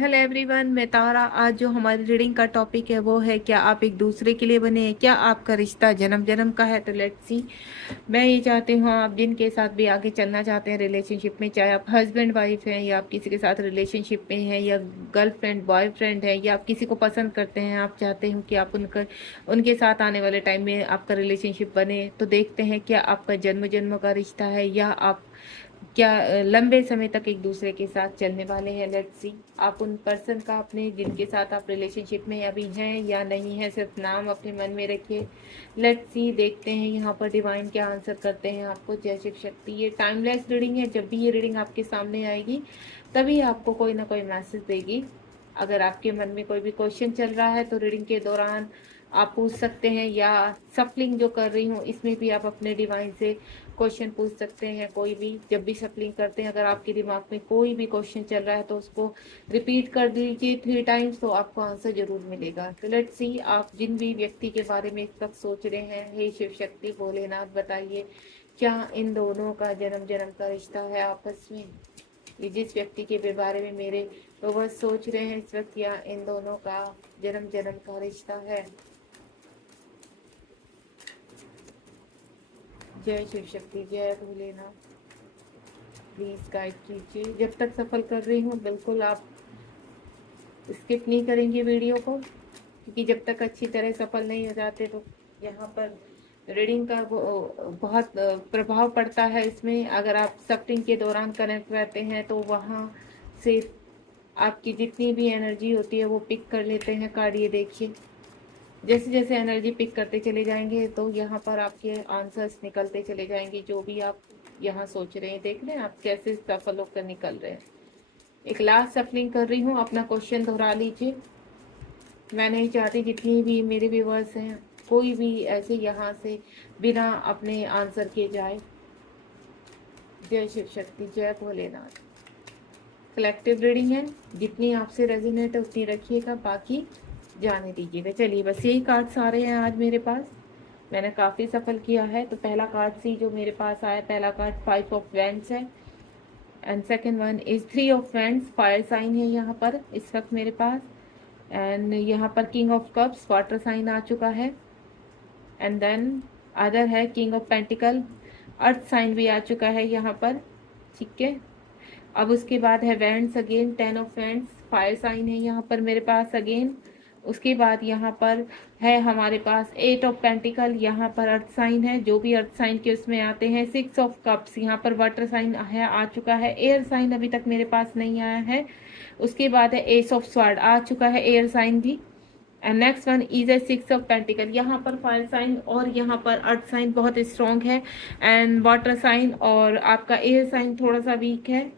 Hello everyone, मैं तारा। आज जो हमारी रीडिंग का टॉपिक है वो है, क्या आप एक दूसरे के लिए बने हैं? क्या आपका रिश्ता जन्म जन्म का है? तो लेट्स सी। मैं ये चाहती हूँ, आप जिनके साथ भी आगे चलना चाहते हैं रिलेशनशिप में, चाहे आप हस्बैंड वाइफ हैं या आप किसी के साथ रिलेशनशिप में हैं या गर्लफ्रेंड बॉयफ्रेंड है या आप किसी को पसंद करते हैं, आप चाहते हो कि आप उनके साथ आने वाले टाइम में आपका रिलेशनशिप बने, तो देखते हैं क्या आपका जन्म जन्म का रिश्ता है या आप क्या लंबे समय तक एक दूसरे के साथ चलने वाले हैं। Let's see. आप उन पर्सन का, अपने जिनके साथ आप रिलेशनशिप में अभी हैं या नहीं है, सिर्फ नाम अपने मन में रखिए। लेट्स सी, देखते हैं यहाँ पर डिवाइन क्या आंसर करते हैं आपको। जय शिव शक्ति। ये टाइमलेस रीडिंग है, जब भी ये रीडिंग आपके सामने आएगी तभी आपको कोई ना कोई मैसेज देगी। अगर आपके मन में कोई भी क्वेश्चन चल रहा है तो रीडिंग के दौरान आप पूछ सकते हैं, या सफलिंग जो कर रही हूँ इसमें भी आप अपने डिवाइन से क्वेश्चन पूछ सकते हैं। कोई भी, जब भी सफलिंग करते हैं, अगर आपके दिमाग में कोई भी क्वेश्चन चल रहा है तो उसको रिपीट कर दीजिए 3 टाइम्स, तो आपको आंसर जरूर मिलेगा। तो लेट्स सी, आप जिन भी व्यक्ति के बारे में इस वक्त सोच रहे हैं, हे शिव शक्ति भोलेनाथ बताइए, क्या इन दोनों का जन्म जन्म का रिश्ता है आपस में? ये जिस व्यक्ति के बारे में मेरे वो सोच रहे हैं इस वक्त, या इन दोनों का जन्म जन्म का रिश्ता है? जय शिव शक्ति, जय भोलेनाथ। प्लीज गाइड कीजिए। जब तक सफल कर रही हूँ बिल्कुल आप स्किप नहीं करेंगे वीडियो को, क्योंकि जब तक अच्छी तरह सफल नहीं हो जाते तो यहाँ पर रीडिंग का बहुत प्रभाव पड़ता है इसमें। अगर आप सफलिंग के दौरान कनेक्ट रहते हैं तो वहाँ से आपकी जितनी भी एनर्जी होती है वो पिक कर लेते हैं कार्ड। ये देखिए, जैसे जैसे एनर्जी पिक करते चले जाएंगे तो यहाँ पर आपके आंसर्स निकलते चले जाएंगे। जो भी आप यहाँ सोच रहे हैं, देख रहे हैं आप कैसे सफल होकर निकल रहे हैं। एक लास्ट सफलिंग कर रही हूँ, अपना क्वेश्चन दोहरा लीजिए। मैं नहीं चाहती जितनी भी मेरे व्यूअर्स हैं कोई भी ऐसे यहाँ से बिना अपने आंसर किए जाए। जय शिव शक्ति, जय भोलेनाथ। कलेक्टिव रीडिंग है, जितनी आपसे रेजोनेट है उतनी रखिएगा, बाकी जाने दीजिएगा। चलिए, बस यही कार्ड्स आ रहे हैं आज मेरे पास। मैंने काफ़ी सफल किया है। तो पहला कार्ड सी जो मेरे पास आया, पहला कार्ड 5 ऑफ वैंड्स है, and second one is 3 of wands. Fire sign है यहाँ पर इस वक्त मेरे पास। एंड यहाँ पर king of cups, water sign आ चुका है। एंड देन अदर है king of pentacle, earth sign भी आ चुका है यहाँ पर। ठीक है, अब उसके बाद है wands again, 10 of wands, fire sign है यहाँ पर मेरे पास अगेन। उसके बाद यहाँ पर है हमारे पास 8 ऑफ पेंटिकल, यहाँ पर अर्थ साइन है, जो भी अर्थ साइन के उसमें आते हैं। 6 ऑफ कप्स, यहाँ पर वाटर साइन है आ चुका है। एयर साइन अभी तक मेरे पास नहीं आया है। उसके बाद है एस ऑफ स्वार्ड आ चुका है, एयर साइन भी। And next one is a 6 of pentacle, यहाँ पर फायर साइन और यहाँ पर अर्थ साइन बहुत स्ट्रॉन्ग है, एंड वाटर साइन और आपका एयर साइन थोड़ा सा वीक है।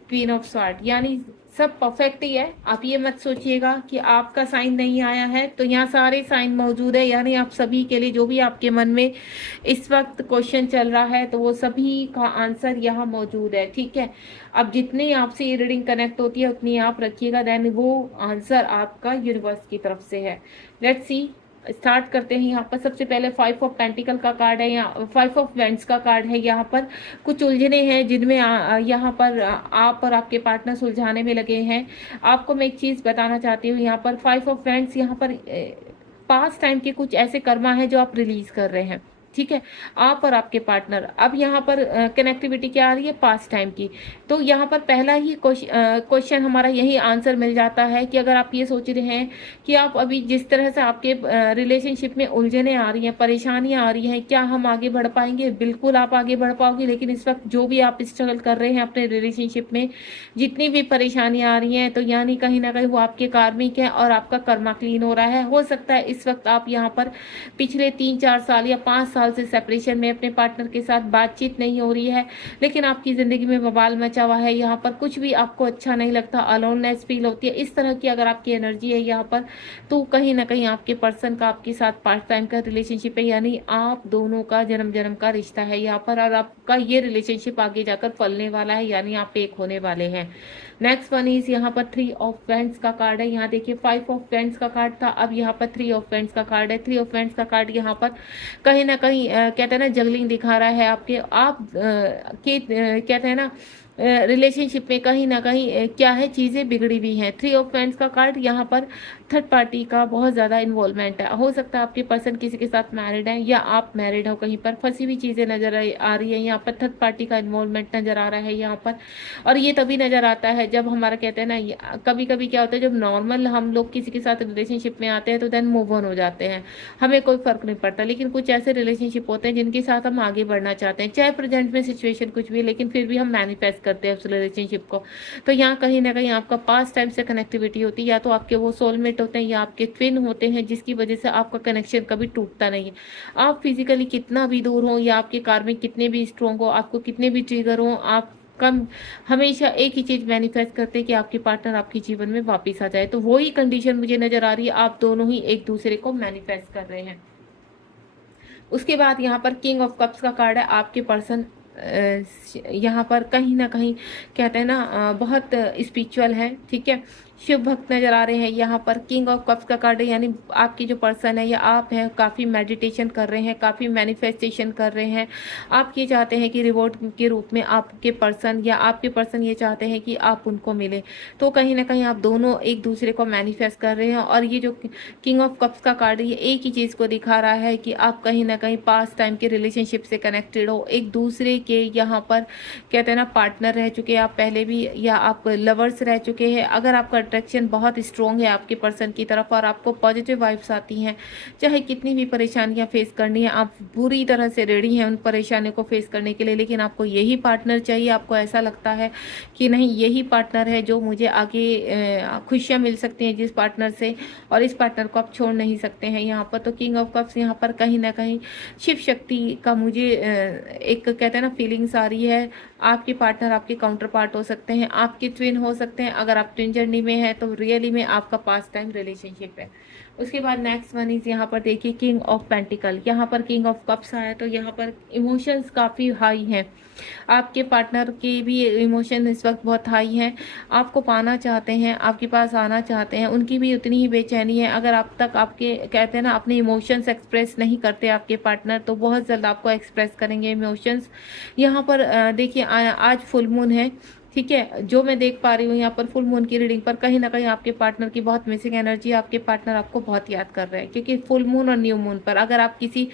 क्वीन ऑफ स्वार्ड, यानी सब परफेक्ट ही है। आप ये मत सोचिएगा कि आपका साइन नहीं आया है, तो यहाँ सारे साइन मौजूद है, यानी आप सभी के लिए जो भी आपके मन में इस वक्त क्वेश्चन चल रहा है तो वो सभी का आंसर यहाँ मौजूद है। ठीक है, अब जितनी आपसे ये रीडिंग कनेक्ट होती है उतनी आप रखिएगा, देन वो आंसर आपका यूनिवर्स की तरफ से है। लेट्स सी, स्टार्ट करते हैं। यहाँ पर सबसे पहले 5 ऑफ पेंटिकल का कार्ड है, यहाँ 5 ऑफ वैंड्स का कार्ड है। यहाँ पर कुछ उलझने हैं जिनमें यहाँ पर आप और आपके पार्टनर सुलझाने में लगे हैं। आपको मैं एक चीज बताना चाहती हूँ, यहाँ पर 5 ऑफ वैंड्स, यहाँ पर पास्ट टाइम के कुछ ऐसे कर्मा है जो आप रिलीज कर रहे हैं। ठीक है, आप और आपके पार्टनर। अब यहाँ पर कनेक्टिविटी क्या आ रही है? पास्ट टाइम की। तो यहाँ पर पहला ही क्वेश्चन हमारा यही आंसर मिल जाता है कि अगर आप ये सोच रहे हैं कि आप अभी जिस तरह से आपके रिलेशनशिप में उलझने आ रही हैं, परेशानियां आ रही हैं, क्या हम आगे बढ़ पाएंगे? बिल्कुल आप आगे बढ़ पाओगे, लेकिन इस वक्त जो भी आप स्ट्रगल कर रहे हैं अपने रिलेशनशिप में, जितनी भी परेशानियां आ रही हैं, तो यानी कहीं ना कहीं वो आपके कार्मिक है और आपका कर्मा क्लीन हो रहा है। हो सकता है इस वक्त आप यहाँ पर पिछले 3-4 साल या 5 साल से सेपरेशन में अपने पार्टनर के साथ बातचीत नहीं हो रही है, लेकिन आपकी जिंदगी में बवाल मचा हुआ है, यहाँ पर कुछ भी आपको अच्छा नहीं लगता, अलोननेस फील होती है। इस तरह की अगर आपकी एनर्जी है यहाँ पर, तो कहीं ना कहीं आपके पर्सन का आपके साथ पार्ट टाइम का रिलेशनशिप है, यानी आप दोनों का जन्म जन्म का रिश्ता है यहाँ पर, और आपका ये रिलेशनशिप आगे जाकर फलने वाला है, यानी आप एक होने वाले हैं। नेक्स्ट वन इज यहाँ पर 3 ऑफ वैंड्स का कार्ड है। यहाँ देखिए 5 ऑफ वैंड्स का कार्ड था, अब यहाँ पर 3 ऑफ वैंड्स का कार्ड है। 3 ऑफ वैंड्स का कार्ड यहाँ पर कहीं ना कहीं कहते हैं ना, जगलिंग दिखा रहा है आपके, आप कहते हैं ना, रिलेशनशिप में कहीं ना कहीं क्या है, चीज़ें बिगड़ी हुई हैं। 3 ऑफ पेंट्स का कार्ड, यहाँ पर थर्ड पार्टी का बहुत ज़्यादा इन्वॉल्वमेंट है। हो सकता है आपके पर्सन किसी के साथ मैरिड है या आप मैरिड हो, कहीं पर फंसी हुई चीज़ें नज़र आ रही है। यहाँ पर थर्ड पार्टी का इन्वॉल्वमेंट नज़र आ रहा है यहाँ पर। और ये तभी नज़र आता है जब हमारा कहते हैं ना, कभी कभी क्या होता है, जब नॉर्मल हम लोग किसी के साथ रिलेशनशिप में आते हैं तो देन मूव ऑन हो जाते हैं, हमें कोई फ़र्क नहीं पड़ता। लेकिन कुछ ऐसे रिलेशनशिप होते हैं जिनके साथ हम आगे बढ़ना चाहते हैं, चाहे प्रेजेंट में सिचुएशन कुछ भी, लेकिन फिर भी हम मैनिफेस्ट करते हैं उस रिलेशनशिप को। तो यहाँ कहीं ना कहीं आपका पास्ट टाइम से कनेक्टिविटी होती है, या तो आपके वो सोलमेट होते हैं या आपके ट्विन होते हैं, जिसकी वजह से आपका कनेक्शन कभी टूटता नहीं है। आप फिजिकली कितना भी दूर हो या आपके कार्मिक कितने भी स्ट्रॉन्ग हो, आपको कितने भी ट्रिगर हो, आप कम हमेशा एक ही चीज़ मैनिफेस्ट करते हैं कि आपके पार्टनर आपके जीवन में वापस आ जाए। तो वही कंडीशन मुझे नज़र आ रही है, आप दोनों ही एक दूसरे को मैनिफेस्ट कर रहे हैं। उसके बाद यहाँ पर किंग ऑफ कप्स का कार्ड है। आपके पर्सन यहाँ पर कहीं ना कहीं कहते हैं ना, बहुत स्पिरिचुअल है, ठीक है, शिव भक्त नजर आ रहे हैं। यहाँ पर किंग ऑफ कप्स का कार्ड है, यानी आपकी जो पर्सन है या आप हैं, काफ़ी मेडिटेशन कर रहे हैं, काफ़ी मैनिफेस्टेशन कर रहे हैं। आप ये चाहते हैं कि रिवॉर्ड के रूप में आपके पर्सन या आपके पर्सन ये चाहते हैं कि आप उनको मिले। तो कहीं ना कहीं आप दोनों एक दूसरे को मैनिफेस्ट कर रहे हैं। और ये जो किंग ऑफ कप्स का कार्ड है, ये एक ही चीज़ को दिखा रहा है कि आप कहीं ना कहीं पास्ट टाइम के रिलेशनशिप से कनेक्टेड हो, एक दूसरे के यहाँ पर कहते हैं ना पार्टनर रह चुके हैं आप पहले भी, या आप लवर्स रह चुके हैं। अगर आपका अट्रैक्शन बहुत स्ट्रॉन्ग है आपके पर्सन की तरफ और आपको पॉजिटिव वाइब्स आती हैं, चाहे कितनी भी परेशानियां फेस करनी है, आप पूरी तरह से रेडी हैं उन परेशानियों को फेस करने के लिए, लेकिन आपको यही पार्टनर चाहिए। आपको ऐसा लगता है कि नहीं, यही पार्टनर है जो मुझे आगे खुशियाँ मिल सकती हैं जिस पार्टनर से, और इस पार्टनर को आप छोड़ नहीं सकते हैं यहाँ पर। तो किंग ऑफ कप्स यहाँ पर कहीं ना कहीं शिव शक्ति का मुझे एक कहते हैं ना फीलिंग्स आ रही है। आपके पार्टनर आपके काउंटर पार्ट हो सकते हैं, आपके ट्विन हो सकते हैं। अगर आप ट्विन जर्नी में है तो रियली में आपका पास्ट टाइम रिलेशनशिप है। उसके बाद नेक्स्ट वन इज यहाँ पर देखिए किंग ऑफ पेंटिकल। यहाँ पर किंग ऑफ कप्स आया, तो यहाँ पर इमोशंस काफ़ी हाई हैं। आपके पार्टनर के भी इमोशन इस वक्त बहुत हाई हैं, आपको पाना चाहते हैं, आपके पास आना चाहते हैं, उनकी भी उतनी ही बेचैनी है। अगर आप तक आपके कहते हैं ना अपने इमोशंस एक्सप्रेस नहीं करते आपके पार्टनर, तो बहुत जल्द आपको एक्सप्रेस करेंगे इमोशंस। यहाँ पर देखिए आज फुल मून है, ठीक है, जो मैं देख पा रही हूँ यहाँ पर फुल मून की रीडिंग पर कहीं ना कहीं आपके पार्टनर की बहुत मिसिंग एनर्जी है। आपके पार्टनर आपको बहुत याद कर रहे हैं, क्योंकि फुल मून और न्यू मून पर अगर आप किसी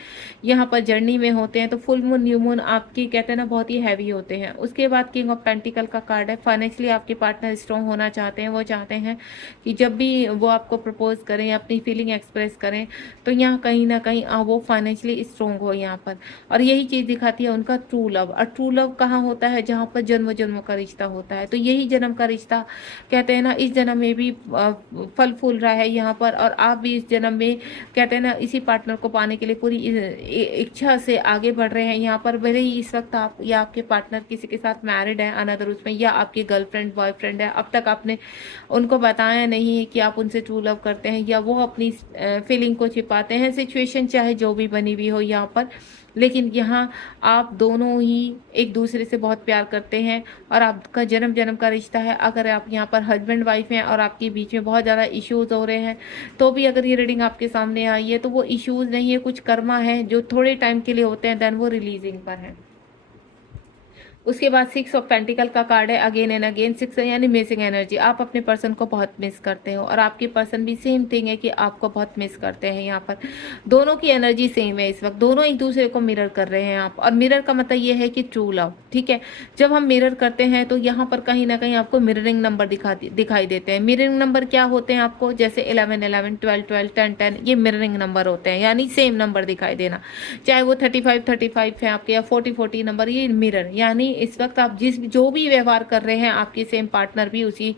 यहाँ पर जर्नी में होते हैं तो फुल मून न्यू मून आपकी कहते हैं ना बहुत ही हैवी होते हैं। उसके बाद किंग ऑफ पेंटिकल का कार्ड है। फाइनेंशियली आपके पार्टनर स्ट्रॉन्ग होना चाहते हैं, वो चाहते हैं कि जब भी वो आपको प्रपोज करें, अपनी फीलिंग एक्सप्रेस करें, तो यहाँ कहीं ना कहीं वो फाइनेंशियली स्ट्रॉन्ग हो यहाँ पर। और यही चीज़ दिखाती है उनका ट्रू लव। और ट्रू लव कहाँ होता है? जहाँ पर जन्म जन्मों का रिश्ता होता है। तो यही जन्म का रिश्ता कहते हैं ना इस जन्म में भी फल फूल रहा है यहाँ पर। और आप भी इस जन्म में कहते हैं ना इसी पार्टनर को पाने के लिए पूरी इच्छा से आगे बढ़ रहे हैं यहाँ पर। भले ही इस वक्त आप या आपके पार्टनर किसी के साथ मैरिड है अनदर उसमें, या आपकी गर्लफ्रेंड बॉयफ्रेंड है, अब तक आपने उनको बताया नहीं है कि आप उनसे ट्रू लव करते हैं, या वो अपनी फीलिंग को छिपाते हैं, सिचुएशन चाहे जो भी बनी हुई हो यहाँ पर। लेकिन यहाँ आप दोनों ही एक दूसरे से बहुत प्यार करते हैं और आपका जन्म जन्म का रिश्ता है। अगर आप यहाँ पर हस्बैंड वाइफ हैं और आपके बीच में बहुत ज़्यादा इश्यूज हो रहे हैं, तो भी अगर ये रीडिंग आपके सामने आई है तो वो इश्यूज नहीं है, कुछ कर्मा है जो थोड़े टाइम के लिए होते हैं, देन वो रिलीजिंग पर है। उसके बाद 6 ऑफ पेंटिकल का कार्ड है। अगेन एंड अगेन 6 यानी मिसिंग एनर्जी। आप अपने पर्सन को बहुत मिस करते हो और आपके पर्सन भी सेम थिंग है कि आपको बहुत मिस करते हैं। यहाँ पर दोनों की एनर्जी सेम है इस वक्त, दोनों एक दूसरे को मिरर कर रहे हैं आप। और मिरर का मतलब ये है कि ट्रू लव, ठीक है। जब हम मिरर करते हैं तो यहाँ पर कहीं ना कहीं आपको मिररिंग नंबर दिखाई देते हैं। मिररिंग नंबर क्या होते हैं आपको? जैसे 11 11, 12 12, 10 10, ये मिररिंग नंबर होते हैं, यानी सेम नंबर दिखाई देना। चाहे वो 35 35 है आपके, या 40 40 नंबर, ये मिरर यानी इस वक्त आप जो भी व्यवहार कर रहे हैं आपके सेम पार्टनर भी उसी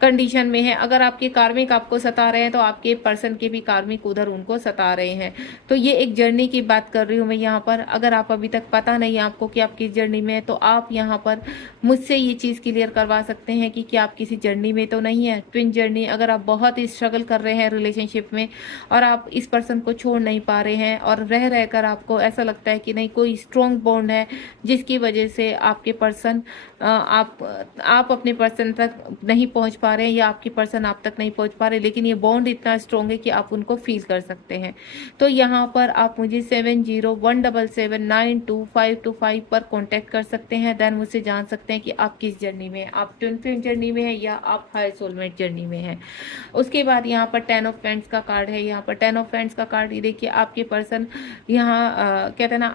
कंडीशन में है। अगर आपके कार्मिक आपको सता रहे हैं तो आपके पर्सन के भी कार्मिक उधर उनको सता रहे हैं। तो ये एक जर्नी की बात कर रही हूँ मैं यहाँ पर। अगर आप अभी तक पता नहीं है आपको कि आप किस जर्नी में है, तो आप यहाँ पर मुझसे ये चीज़ क्लियर करवा सकते हैं कि क्या आप किसी जर्नी में तो नहीं है। ट्विन जर्नी, अगर आप बहुत ही स्ट्रगल कर रहे हैं रिलेशनशिप में और आप इस पर्सन को छोड़ नहीं पा रहे हैं और रह रहकर आपको ऐसा लगता है कि नहीं कोई स्ट्रॉन्ग बॉन्ड है जिसकी वजह से आपके पर्सन आप अपने पर्सन तक नहीं पहुंच पा रहे हैं या आपके पर्सन आप तक नहीं पहुंच पा रहे, लेकिन ये बॉन्ड इतना स्ट्रॉन्ग है कि आप उनको फील कर सकते हैं। तो यहाँ पर आप मुझे 7017792525 पर कांटेक्ट कर सकते हैं। देन मुझसे जान सकते हैं कि आप किस जर्नी में हैं, आप ट्विन फ्लेम जर्नी में हैं या आप हाई सोलमेट जर्नी में हैं। उसके बाद यहाँ पर 10 ऑफ पेंट्स का कार्ड है। यहाँ पर 10 ऑफ पेंट्स का कार्ड, ये देखिए आपके पर्सन यहाँ कहते हैं ना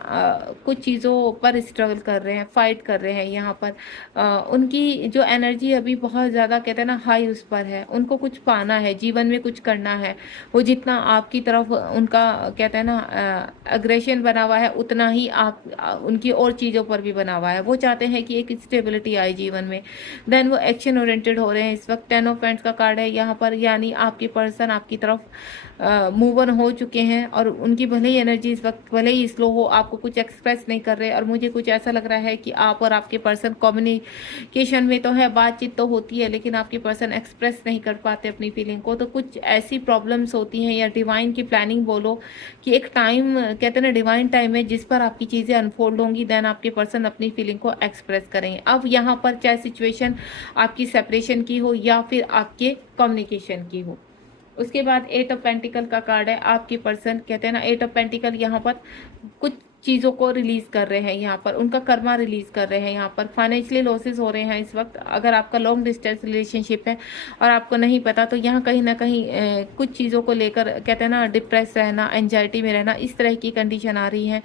कुछ चीज़ों पर स्ट्रगल कर रहे हैं, फाइट कर रहे हैं। यहाँ पर उनकी जो एनर्जी अभी बहुत ज़्यादा कहते हैं ना हाई उस पर है, उनको कुछ पाना है, जीवन में कुछ करना है। वो जितना आपकी तरफ उनका कहते हैं ना अग्रेशन बना हुआ है, उतना ही आप उनकी और चीज़ों पर भी बना हुआ है। वो चाहते हैं कि एक स्टेबिलिटी आए जीवन में। देन वो एक्शन ओरिएंटेड हो रहे हैं इस वक्त। 10 ऑफ पेंट्स का कार्ड है यहाँ पर, यानी आपके पर्सन आपकी तरफ मूव ऑन हो चुके हैं और उनकी भले ही एनर्जी इस वक्त भले ही स्लो हो, आपको कुछ एक्सप्रेस नहीं कर रहे। और मुझे कुछ ऐसा लग रहा है कि आप और आपके पर्सन कम्युनिकेशन में तो है, बातचीत तो होती है, लेकिन आपके पर्सन एक्सप्रेस नहीं कर पाते अपनी फीलिंग को। तो कुछ ऐसी प्रॉब्लम्स होती हैं या डिवाइन की प्लानिंग बोलो कि एक टाइम कहते हैं ना डिवाइन टाइम है जिस पर आपकी चीज़ें अनफोल्ड होंगी, देन आपके पर्सन अपनी फीलिंग को एक्सप्रेस करेंगे। अब यहाँ पर चाहे सिचुएशन आपकी सेपरेशन की हो या फिर आपके कम्युनिकेशन की हो। उसके बाद 8 ऑफ पेंटिकल का कार्ड है। आपके पर्सन कहते हैं ना 8 ऑफ पेंटिकल यहाँ पर कुछ चीज़ों को रिलीज कर रहे हैं, यहाँ पर उनका कर्मा रिलीज कर रहे हैं। यहाँ पर फाइनेंशियली लॉसेस हो रहे हैं इस वक्त। अगर आपका लॉन्ग डिस्टेंस रिलेशनशिप है और आपको नहीं पता, तो यहाँ कहीं ना कहीं कुछ चीज़ों को लेकर कहते हैं ना डिप्रेस रहना, एंजाइटी में रहना, इस तरह की कंडीशन आ रही है।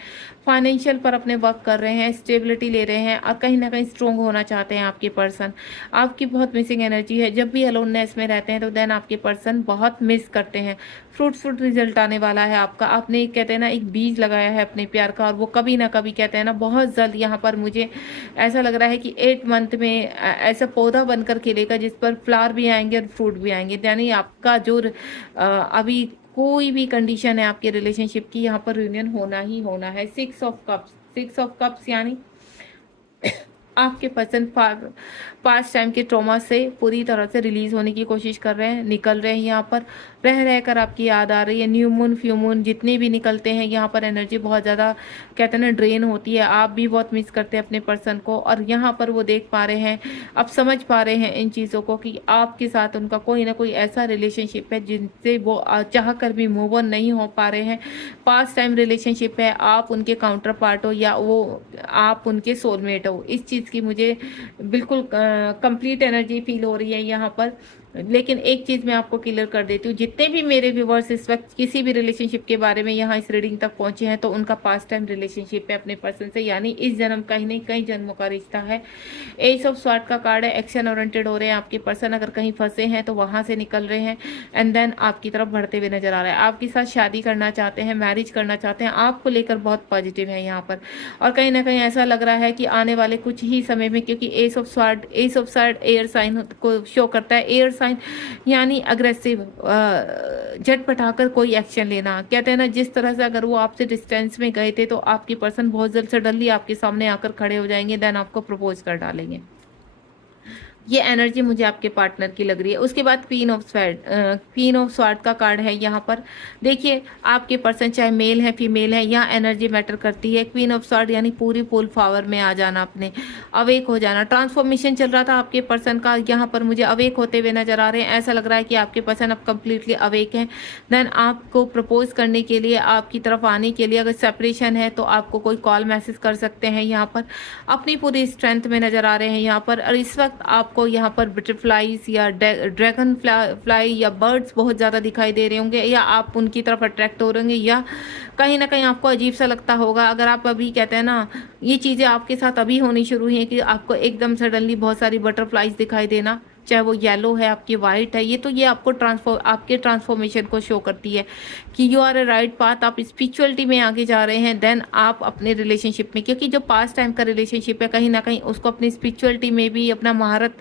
फाइनेंशियल पर अपने वर्क कर रहे हैं, स्टेबिलिटी ले रहे हैं और कहीं ना कहीं स्ट्रॉन्ग होना चाहते हैं आपके पर्सन। आपकी बहुत मिसिंग एनर्जी है। जब भी अलोननेस में रहते हैं तो देन आपके पर्सन बहुत मिस करते हैं। फ्रूटफुल रिजल्ट आने वाला है आपका। आपने कहते हैं ना एक बीज लगाया है अपने प्यार का और वो कभी ना कभी कहते हैं ना बहुत जल्द, यहाँ पर मुझे ऐसा लग रहा है कि 8 मंथ में ऐसा पौधा बनकर खिलेगा जिस पर फ्लावर भी आएंगे और फ्रूट भी आएंगे। यानी आपका जो अभी कोई भी कंडीशन है आपके रिलेशनशिप की, यहाँ पर यूनियन होना ही होना है। 6 ऑफ कप्स यानी आपके पर्सन पास्ट टाइम के ट्रॉमा से पूरी तरह से रिलीज होने की कोशिश कर रहे हैं, निकल रहे हैं। यहाँ पर रह रहकर आपकी याद आ रही है। न्यू मून, फ्यू मून जितने भी निकलते हैं, यहाँ पर एनर्जी बहुत ज़्यादा कहते हैं ना ड्रेन होती है। आप भी बहुत मिस करते हैं अपने पर्सन को और यहाँ पर वो देख पा रहे हैं, अब समझ पा रहे हैं इन चीज़ों को कि आपके साथ उनका कोई ना कोई ऐसा रिलेशनशिप है जिनसे वो चाह कर भी मूव ऑन नहीं हो पा रहे हैं। पास्ट टाइम रिलेशनशिप है, आप उनके काउंटर पार्ट हो या वो आप उनके सोलमेट हो। इस चीज़ की मुझे बिल्कुल कंप्लीट एनर्जी फील हो रही है यहाँ पर। लेकिन एक चीज़ मैं आपको क्लियर कर देती हूँ, जितने भी मेरे व्यूवर्स इस वक्त किसी भी रिलेशनशिप के बारे में यहाँ इस रीडिंग तक पहुंचे हैं तो उनका पास्ट टाइम रिलेशनशिप है अपने पर्सन से, यानी इस जन्म का ही नहीं कई जन्मों का रिश्ता है। एस ऑफ स्वॉर्ड का कार्ड है। एक्शन ओरिएंटेड हो रहे हैं आपके पर्सन। अगर कहीं फंसे हैं तो वहां से निकल रहे हैं एंड देन आपकी तरफ बढ़ते हुए नजर आ रहे हैं। आपके साथ शादी करना चाहते हैं, मैरिज करना चाहते हैं, आपको लेकर बहुत पॉजिटिव है यहाँ पर। और कहीं ना कहीं ऐसा लग रहा है कि आने वाले कुछ ही समय में, क्योंकि ace of sword air sign को शो करता है। एयर साइन यानी अग्रेसिव, झटपटाकर कोई एक्शन लेना। कहते हैं ना जिस तरह से अगर वो आपसे डिस्टेंस में गए थे तो आपकी पर्सन बहुत जल्द सडनली आपके सामने आकर खड़े हो जाएंगे, देन आपको प्रपोज कर डालेंगे। ये एनर्जी मुझे आपके पार्टनर की लग रही है। उसके बाद क्वीन ऑफ स्वॉर्ड का कार्ड है यहाँ पर। देखिए आपके पर्सन चाहे मेल है फीमेल है, यहाँ एनर्जी मैटर करती है। क्वीन ऑफ स्वॉर्ड यानी पूरी फुल पावर में आ जाना, अपने अवेक हो जाना। ट्रांसफॉर्मेशन चल रहा था आपके पर्सन का, यहाँ पर मुझे अवेक होते हुए नजर आ रहे हैं। ऐसा लग रहा है कि आपके पर्सन अब कम्प्लीटली अवेक है। देन आपको प्रपोज करने के लिए, आपकी तरफ आने के लिए, अगर सेपरेशन है तो आपको कोई कॉल मैसेज कर सकते हैं। यहाँ पर अपनी पूरी स्ट्रेंथ में नजर आ रहे हैं यहाँ पर। और इस वक्त आपको यहाँ पर बटरफ्लाईज या ड्रैगन फ्लाई या बर्ड्स बहुत ज़्यादा दिखाई दे रहे होंगे, या आप उनकी तरफ अट्रैक्ट हो रहे होंगे, या कहीं ना कहीं आपको अजीब सा लगता होगा अगर आप अभी कहते हैं ना ये चीज़ें आपके साथ अभी होनी शुरू हुई हैं कि आपको एकदम सडनली बहुत सारी बटरफ्लाईज दिखाई देना, चाहे वो येलो है आपकी वाइट है, ये तो ये आपको आपके ट्रांसफॉर्मेशन को शो करती है कि you are a right path. आप स्पिरिचुअलिटी में आगे जा रहे हैं। देन आप अपने रिलेशनशिप में, क्योंकि जो पास्ट टाइम का रिलेशनशिप है कहीं ना कहीं उसको अपनी स्पिरिचुअलिटी में भी अपना महारत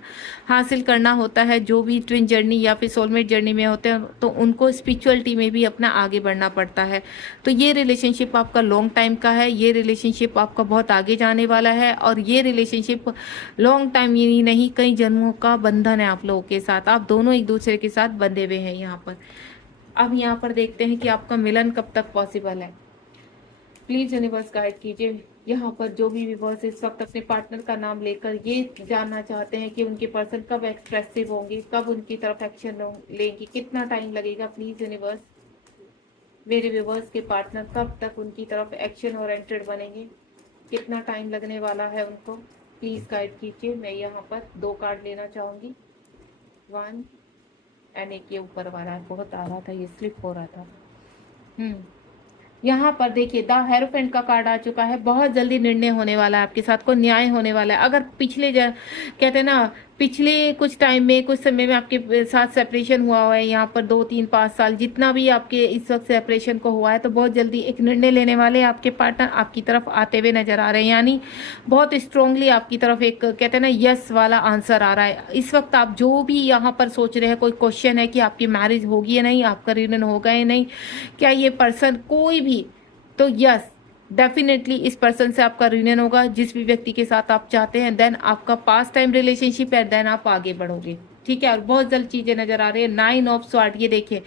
हासिल करना होता है। जो भी ट्विन जर्नी या फिर सोलमेट जर्नी में होते हैं तो उनको स्पिरिचुअलिटी में भी अपना आगे बढ़ना पड़ता है। तो ये रिलेशनशिप आपका लॉन्ग टाइम का है, ये रिलेशनशिप आपका बहुत आगे जाने वाला है और ये रिलेशनशिप लॉन्ग टाइम ही नहीं कई जन्मों का बंधन है आप लोगों के साथ। आप दोनों एक दूसरे के साथ बंधे हुए हैं यहाँ पर। अब यहाँ पर देखते हैं कि आपका मिलन कब तक पॉसिबल है। प्लीज़ यूनिवर्स गाइड कीजिए। यहाँ पर जो भी व्यूअर्स इस वक्त अपने पार्टनर का नाम लेकर ये जानना चाहते हैं कि उनके पर्सन कब एक्सप्रेसिव होंगे, कब उनकी तरफ एक्शन लेंगे, कितना टाइम लगेगा, प्लीज़ यूनिवर्स मेरे व्यूअर्स के पार्टनर कब तक उनकी तरफ एक्शन ओरिएंटेड बनेंगे, कितना टाइम लगने वाला है उनको, प्लीज़ गाइड कीजिए। मैं यहाँ पर 2 कार्ड लेना चाहूँगी, 1 एंड एक ये ऊपर वाला बहुत आ रहा था, ये स्लिप हो रहा था। यहाँ पर देखिए द हेरोफेंट का कार्ड आ चुका है। बहुत जल्दी निर्णय होने वाला है आपके साथ, को न्याय होने वाला है। अगर कहते हैं ना पिछले कुछ टाइम में, कुछ समय में आपके साथ सेपरेशन हुआ है, यहाँ पर 2 3 5 साल जितना भी आपके इस वक्त सेपरेशन को हुआ है, तो बहुत जल्दी एक निर्णय लेने वाले आपके पार्टनर आपकी तरफ आते हुए नजर आ रहे हैं। यानी बहुत स्ट्रांगली आपकी तरफ एक कहते हैं ना यस वाला आंसर आ रहा है। इस वक्त आप जो भी यहाँ पर सोच रहे हैं, कोई क्वेश्चन है कि आपकी मैरिज होगी या नहीं, आपका रियूनियन होगा या नहीं, क्या ये पर्सन कोई भी, तो यस डेफिनेटली इस पर्सन से आपका रियूनियन होगा। जिस भी व्यक्ति के साथ आप चाहते हैं, देन आपका पास्ट टाइम रिलेशनशिप है, देन आप आगे बढ़ोगे, ठीक है। और बहुत जल्द चीजें नजर आ रही है। 9 ऑफ स्वॉर्ड, ये देखिए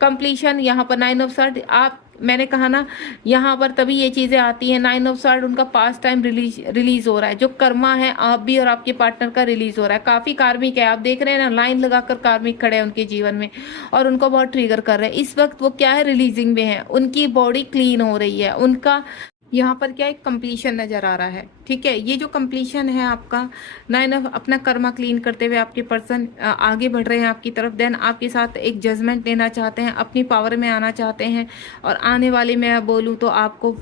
कंप्लीशन, यहाँ पर 9 ऑफ स्वॉर्ड, आप मैंने कहा ना यहाँ पर तभी ये चीजें आती हैं। 9 ऑफ स्वॉर्ड उनका पास्ट टाइम रिलीज हो रहा है। जो कर्मा है आप भी और आपके पार्टनर का रिलीज हो रहा है। काफी कार्मिक है, आप देख रहे हैं ना, लाइन लगाकर कार्मिक खड़े हैं उनके जीवन में और उनको बहुत ट्रिगर कर रहे हैं। इस वक्त वो क्या है, रिलीजिंग में है, उनकी बॉडी क्लीन हो रही है, उनका यहाँ पर क्या एक कंप्लीशन नजर आ रहा है, ठीक है। ये जो कंप्लीशन है आपका 9 ऑफ, अपना कर्मा क्लीन करते हुए आपके पर्सन आगे बढ़ रहे हैं आपकी तरफ। देन आपके साथ एक जजमेंट लेना चाहते हैं, अपनी पावर में आना चाहते हैं। और आने वाले मैं बोलूँ तो आपको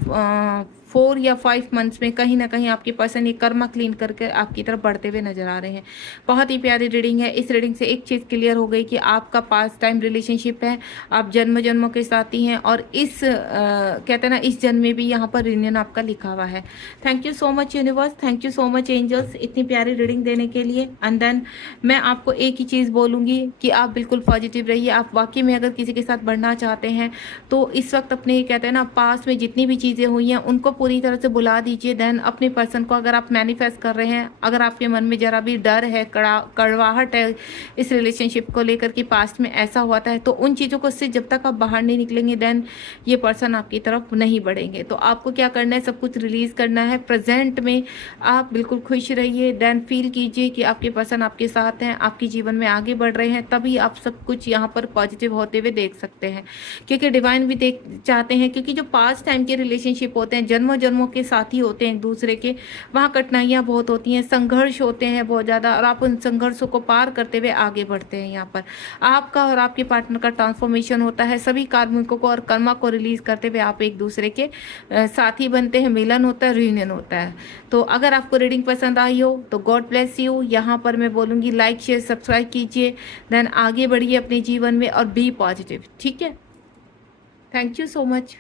4 या 5 मंथ्स में कहीं ना कहीं आपके पर्सन ये कर्मा क्लीन करके आपकी तरफ बढ़ते हुए नजर आ रहे हैं। बहुत ही प्यारी रीडिंग है। इस रीडिंग से एक चीज़ क्लियर हो गई कि आपका पास्ट टाइम रिलेशनशिप है, आप जन्म जन्मों के साथी हैं और इस कहते हैं ना इस जन्म में भी यहाँ पर रियूनियन आपका लिखा हुआ है। Thank you so much universe, thank you so much angels इतनी प्यारी रीडिंग देने के लिए। एंड देन मैं आपको एक ही चीज़ बोलूँगी कि आप बिल्कुल पॉजिटिव रहिए। आप वाकई में अगर किसी के साथ बढ़ना चाहते हैं तो इस वक्त अपने कहते हैं ना पास्ट में जितनी भी चीज़ें हुई हैं उनको पूरी तरह से बुला दीजिए। देन अपने पर्सन को अगर आप मैनिफेस्ट कर रहे हैं, अगर आपके मन में जरा भी डर है, कड़वाहट है इस रिलेशनशिप को लेकर कि पास्ट में ऐसा हुआ था, तो उन चीज़ों को से जब तक आप बाहर नहीं निकलेंगे देन ये पर्सन आपकी तरफ नहीं बढ़ेंगे। तो आपको क्या करना है, सब कुछ रिलीज करना है। प्रेजेंट में आप बिल्कुल खुश रहिए। देन फील कीजिए कि आपके पर्सन आपके साथ हैं, आपके जीवन में आगे बढ़ रहे हैं, तभी आप सब कुछ यहाँ पर पॉजिटिव होते हुए देख सकते हैं। क्योंकि डिवाइन भी देख चाहते हैं, क्योंकि जो पास्ट टाइम के रिलेशनशिप होते हैं, जन्मों जन्मों के साथी होते हैं एक दूसरे के, वहाँ कठिनाइयाँ बहुत होती हैं, संघर्ष होते हैं बहुत ज़्यादा, और आप उन संघर्षों को पार करते हुए आगे बढ़ते हैं। यहाँ पर आपका और आपके पार्टनर का ट्रांसफॉर्मेशन होता है। सभी कार्मिकों को और कर्मा को रिलीज करते हुए आप एक दूसरे के साथी बनते हैं, मिलन होता है, रियूनियन होता है। तो अगर आपको रीडिंग पसंद आई हो तो गॉड ब्लेस यू। यहाँ पर मैं बोलूँगी लाइक शेयर सब्सक्राइब कीजिए, देन आगे बढ़िए अपने जीवन में और बी पॉजिटिव, ठीक है। Thank you so much.